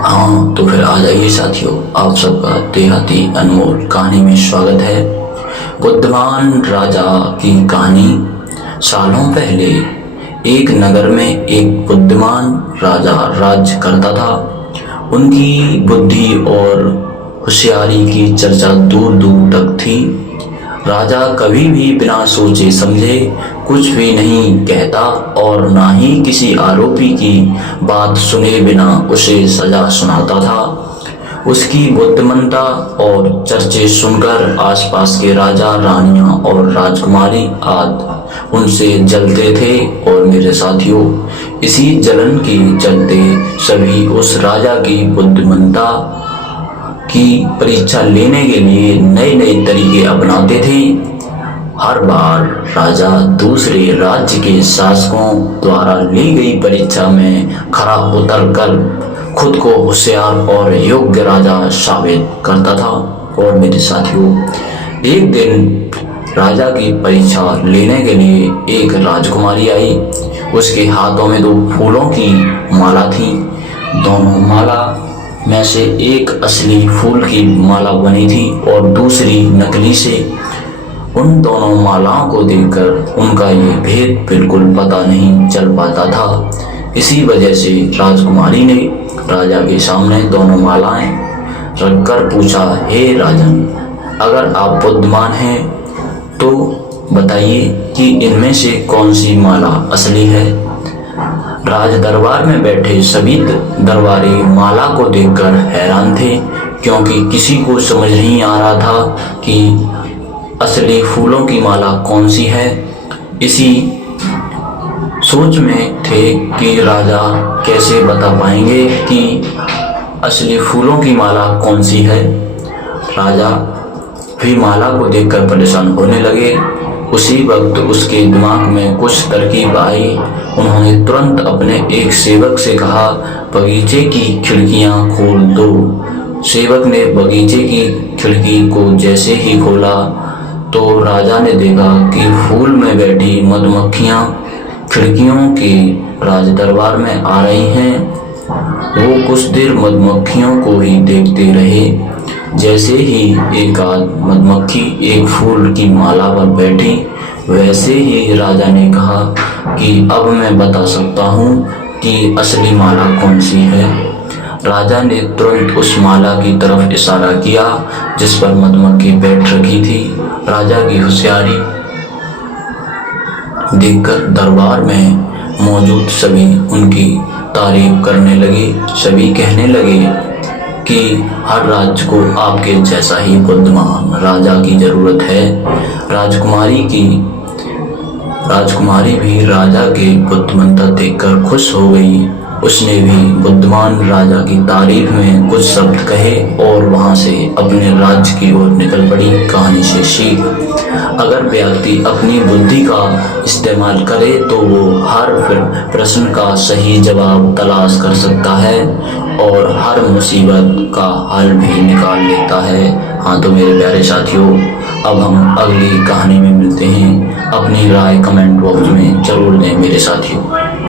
हाँ तो फिर आ जाइए साथियों, आप सबका देहाती अनमोल कहानी में स्वागत है। बुद्धिमान राजा की कहानी। सालों पहले एक नगर में एक बुद्धिमान राजा राज्य करता था। उनकी बुद्धि और होशियारी की चर्चा दूर दूर तक थी। राजा कभी भी बिना सोचे समझे कुछ भी नहीं कहता और ना ही किसी आरोपी की बात सुने बिना उसे सजा सुनाता था। उसकी बुद्धिमत्ता और चर्चे सुनकर आसपास के राजा, रानियां और राजकुमारी आदि उनसे जलते थे। और मेरे साथियों, इसी जलन के चलते सभी उस राजा की बुद्धिमत्ता की परीक्षा लेने के लिए नए नए तरीके अपनाते थे। हर बार राजा दूसरे राज्य के शासकों द्वारा ली गई परीक्षा में खरा उतर कर खुद को होशियार और योग्य राजा साबित करता था। और मेरे साथियों, एक दिन राजा की परीक्षा लेने के लिए एक राजकुमारी आई। उसके हाथों में दो फूलों की माला थी। दोनों माला में से एक असली फूल की माला बनी थी और दूसरी नकली से। उन दोनों मालाओं को देखकर उनका ये भेद बिल्कुल पता नहीं चल पाता था। इसी वजह से राजकुमारी ने राजा के सामने दोनों मालाएं रखकर पूछा, हे राजन, अगर आप बुद्धिमान हैं तो बताइए कि इनमें से कौन सी माला असली है। राज दरबार में बैठे सभी दरबारी माला को देखकर हैरान थे, क्योंकि किसी को समझ नहीं आ रहा था कि असली फूलों की माला कौन सी है। इसी सोच में थे कि राजा कैसे बता पाएंगे कि असली फूलों की माला कौन सी है। राजा भी माला को देखकर परेशान होने लगे। उसी वक्त उसके दिमाग में कुछ तरकीब आई। उन्होंने तुरंत अपने एक सेवक से कहा, बगीचे की खिड़कियां खोल दो। सेवक ने बगीचे की खिड़की को जैसे ही खोला तो राजा ने देखा कि फूल में बैठी मधुमक्खियां खिड़कियों के राज दरबार में आ रही हैं। वो कुछ देर मधुमक्खियों को ही देखते रहे। जैसे ही एक आध मधुमक्खी एक फूल की माला पर बैठी, वैसे ही राजा ने कहा कि अब मैं बता सकता हूँ कि असली माला कौन सी है। राजा ने तुरंत उस माला की तरफ इशारा किया जिस पर मधुमक्खी बैठ रखी थी। राजा की होशियारी देखकर दरबार में मौजूद सभी उनकी तारीफ करने लगे। सभी कहने लगे कि हर राज्य को आपके जैसा ही बुद्धिमान राजा की जरूरत है। राजकुमारी भी राजा की बुद्धिमत्ता देखकर खुश हो गई। उसने भी बुद्धिमान राजा की तारीफ में कुछ शब्द कहे और वहां से अपने राज्य की ओर निकल पड़ी। कहानी से सीख, अगर व्यक्ति अपनी बुद्धि का इस्तेमाल करे तो वो हर प्रश्न का सही जवाब तलाश कर सकता है और हर मुसीबत का हल भी निकाल लेता है। हाँ तो मेरे प्यारे साथियों, अब हम अगली कहानी में मिलते हैं। अपनी राय कमेंट बॉक्स में जरूर दें मेरे साथियों।